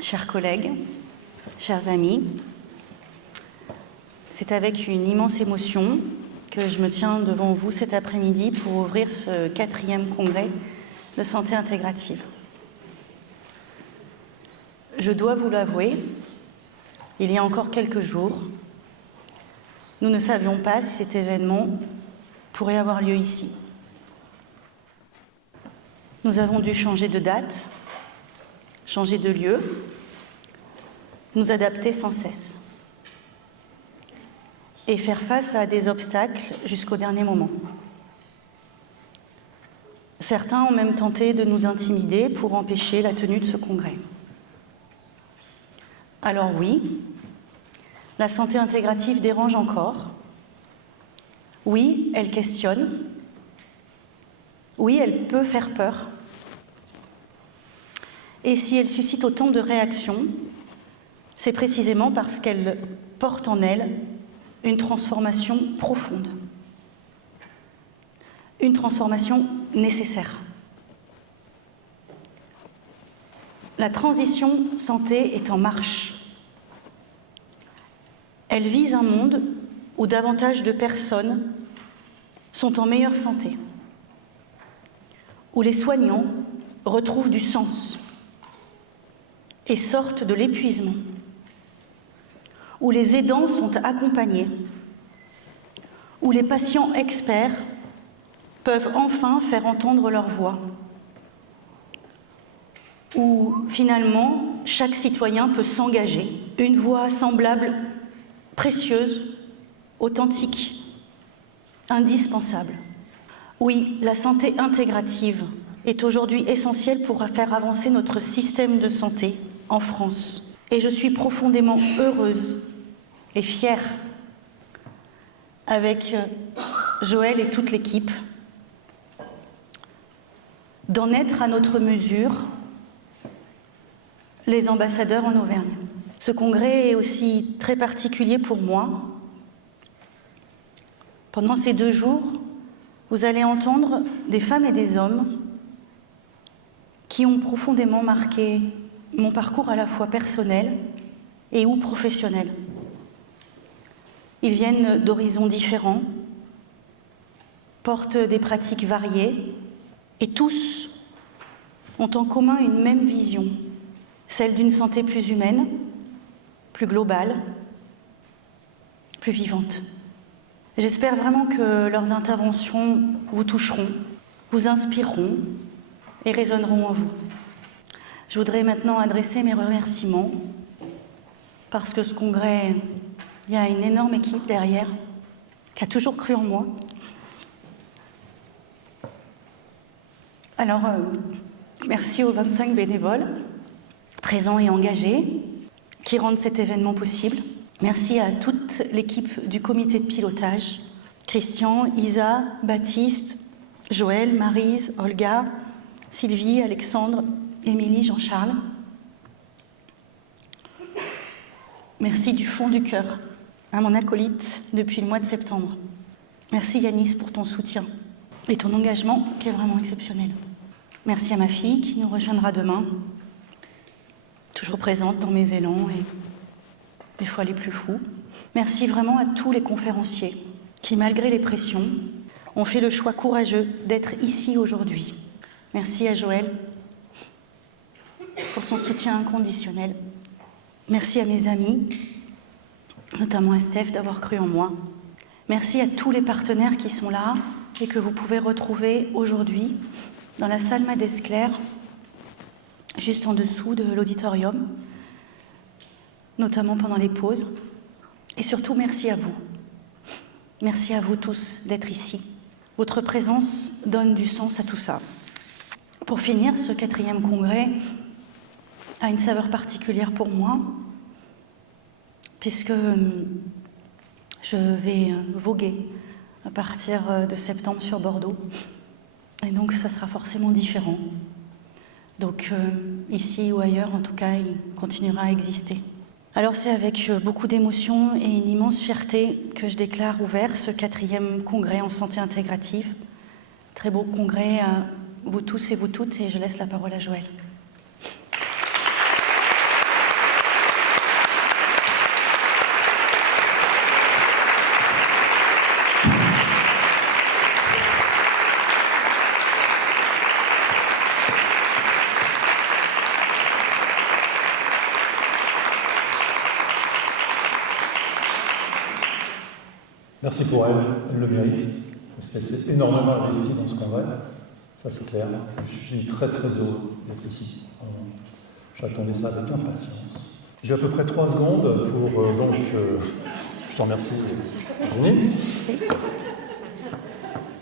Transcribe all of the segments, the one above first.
chers collègues, chers amis, c'est avec une immense émotion que je me tiens devant vous cet après-midi pour ouvrir ce 4e congrès de santé intégrative. Je dois vous l'avouer, il y a encore quelques jours, nous ne savions pas si cet événement pourrait avoir lieu ici. Nous avons dû changer de date, changer de lieu, nous adapter sans cesse et faire face à des obstacles jusqu'au dernier moment. Certains ont même tenté de nous intimider pour empêcher la tenue de ce congrès. Alors oui, la santé intégrative dérange encore. Oui, elle questionne. Oui, elle peut faire peur. Et si elle suscite autant de réactions, c'est précisément parce qu'elle porte en elle une transformation profonde. Une transformation nécessaire. La transition santé est en marche. Elle vise un monde où davantage de personnes sont en meilleure santé, où les soignants retrouvent du sens et sortent de l'épuisement, où les aidants sont accompagnés, où les patients experts peuvent enfin faire entendre leur voix, où finalement chaque citoyen peut s'engager, une voix semblable, précieuse, authentique, indispensable. Oui, la santé intégrative est aujourd'hui essentielle pour faire avancer notre système de santé en France. Et je suis profondément heureuse et fière, avec Joël et toute l'équipe, d'en être à notre mesure les ambassadeurs en Auvergne. Ce congrès est aussi très particulier pour moi. Pendant ces 2 jours, vous allez entendre des femmes et des hommes qui ont profondément marqué mon parcours à la fois personnel et ou professionnel. Ils viennent d'horizons différents, portent des pratiques variées et tous ont en commun une même vision, celle d'une santé plus humaine, plus globale, plus vivante. J'espère vraiment que leurs interventions vous toucheront, vous inspireront et résonneront en vous. Je voudrais maintenant adresser mes remerciements parce que ce congrès, il y a une énorme équipe derrière qui a toujours cru en moi. Alors, merci aux 25 bénévoles présents et engagés qui rendent cet événement possible. Merci à toute l'équipe du comité de pilotage, Christian, Isa, Baptiste, Joël, Maryse, Olga, Sylvie, Alexandre, Émilie, Jean-Charles. Merci du fond du cœur à mon acolyte depuis le mois de septembre. Merci Yanis pour ton soutien et ton engagement qui est vraiment exceptionnel. Merci à ma fille qui nous rejoindra demain, toujours présente dans mes élans et des fois les plus fous. Merci vraiment à tous les conférenciers qui, malgré les pressions, ont fait le choix courageux d'être ici aujourd'hui. Merci à Joël pour son soutien inconditionnel. Merci à mes amis, notamment à Steph d'avoir cru en moi. Merci à tous les partenaires qui sont là et que vous pouvez retrouver aujourd'hui dans la salle Madesclair, juste en dessous de l'auditorium, notamment pendant les pauses. Et surtout, merci à vous. Merci à vous tous d'être ici. Votre présence donne du sens à tout ça. Pour finir, ce 4e congrès a une saveur particulière pour moi, puisque je vais voguer à partir de septembre sur Bordeaux. Et donc, ça sera forcément différent. Donc, ici ou ailleurs, en tout cas, il continuera à exister. Alors, c'est avec beaucoup d'émotion et une immense fierté que je déclare ouvert ce 4e congrès en santé intégrative. Très beau congrès à vous tous et vous toutes, et je laisse la parole à Joël. Merci pour elle, elle le mérite, parce qu'elle s'est énormément investie dans ce congrès, ça c'est clair. Je suis très très heureux d'être ici. J'attendais ça avec impatience. J'ai à peu près 3 secondes pour je t'en remercie, Virginie.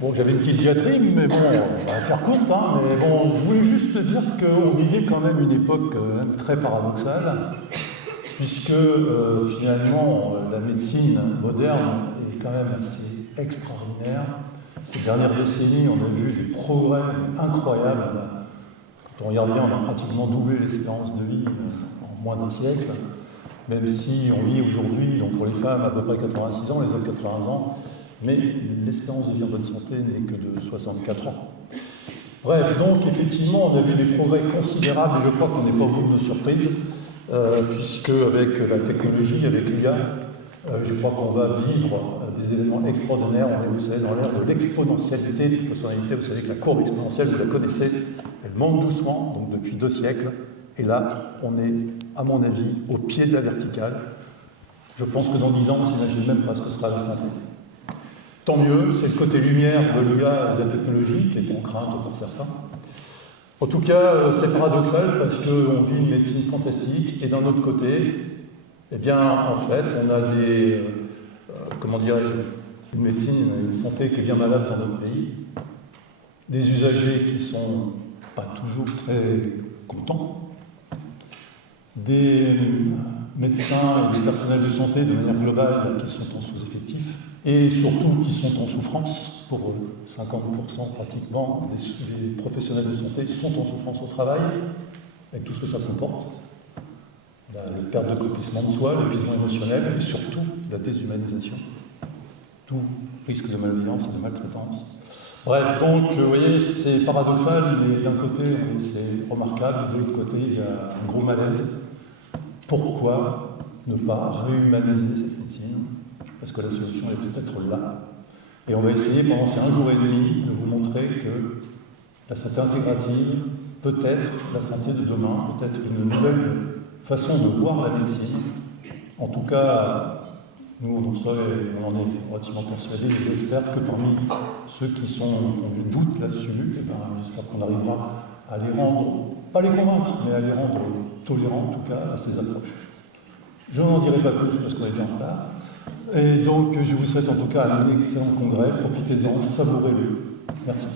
Bon, j'avais une petite diatribe, mais bon, on va faire courte, hein, mais bon, je voulais juste dire qu'on vivait quand même une époque très paradoxale, puisque finalement, la médecine moderne est quand même assez extraordinaire. Ces dernières décennies, on a vu des progrès incroyables. Quand on regarde bien, on a pratiquement doublé l'espérance de vie en moins d'un siècle, même si on vit aujourd'hui, donc pour les femmes, à peu près 86 ans, les hommes 80 ans, mais l'espérance de vie en bonne santé n'est que de 64 ans. Bref, donc effectivement, on a vu des progrès considérables, et je crois qu'on n'est pas au bout de nos surprises, puisque avec la technologie, avec l'IA, je crois qu'on va vivre des événements extraordinaires. On est, vous savez, dans l'ère de l'exponentialité. L'exponentialité, vous savez que la courbe exponentielle, vous la connaissez, elle monte doucement, donc depuis 2 siècles, et là, on est, à mon avis, au pied de la verticale. Je pense que dans 10 ans, on ne s'imagine même pas ce que sera la santé. Tant mieux, c'est le côté lumière de l'IA et de la technologie qui est en crainte pour certains. En tout cas, c'est paradoxal parce qu'on vit une médecine fantastique et d'un autre côté, eh bien, en fait, on a des, comment dirais-je, une médecine, une santé qui est bien malade dans notre pays, des usagers qui sont pas toujours très contents, des médecins et des personnels de santé de manière globale qui sont en sous-effectif, et surtout qui sont en souffrance. Pour 50% pratiquement des professionnels de santé sont en souffrance au travail, avec tout ce que ça comporte. La perte de accomplissement de soi, l'épuisement émotionnel et surtout la déshumanisation. Tout risque de malveillance et de maltraitance. Bref, donc, vous voyez, c'est paradoxal, mais d'un côté, c'est remarquable, de l'autre côté, il y a un gros malaise. Pourquoi ne pas réhumaniser cette médecine? Parce que la solution est peut-être là. Et on va essayer pendant ces 1 jour et demi de vous montrer que la santé intégrative peut être la santé de demain, peut être une nouvelle façon de voir la médecine. En tout cas, nous, on en est relativement persuadés, et j'espère que parmi ceux qui ont du doute là-dessus, j'espère qu'on arrivera à les rendre, pas les convaincre, mais à les rendre tolérants, en tout cas, à ces approches. Je n'en dirai pas plus parce qu'on est en retard. Et donc, je vous souhaite en tout cas un excellent congrès. Profitez-en, savourez-le. Merci.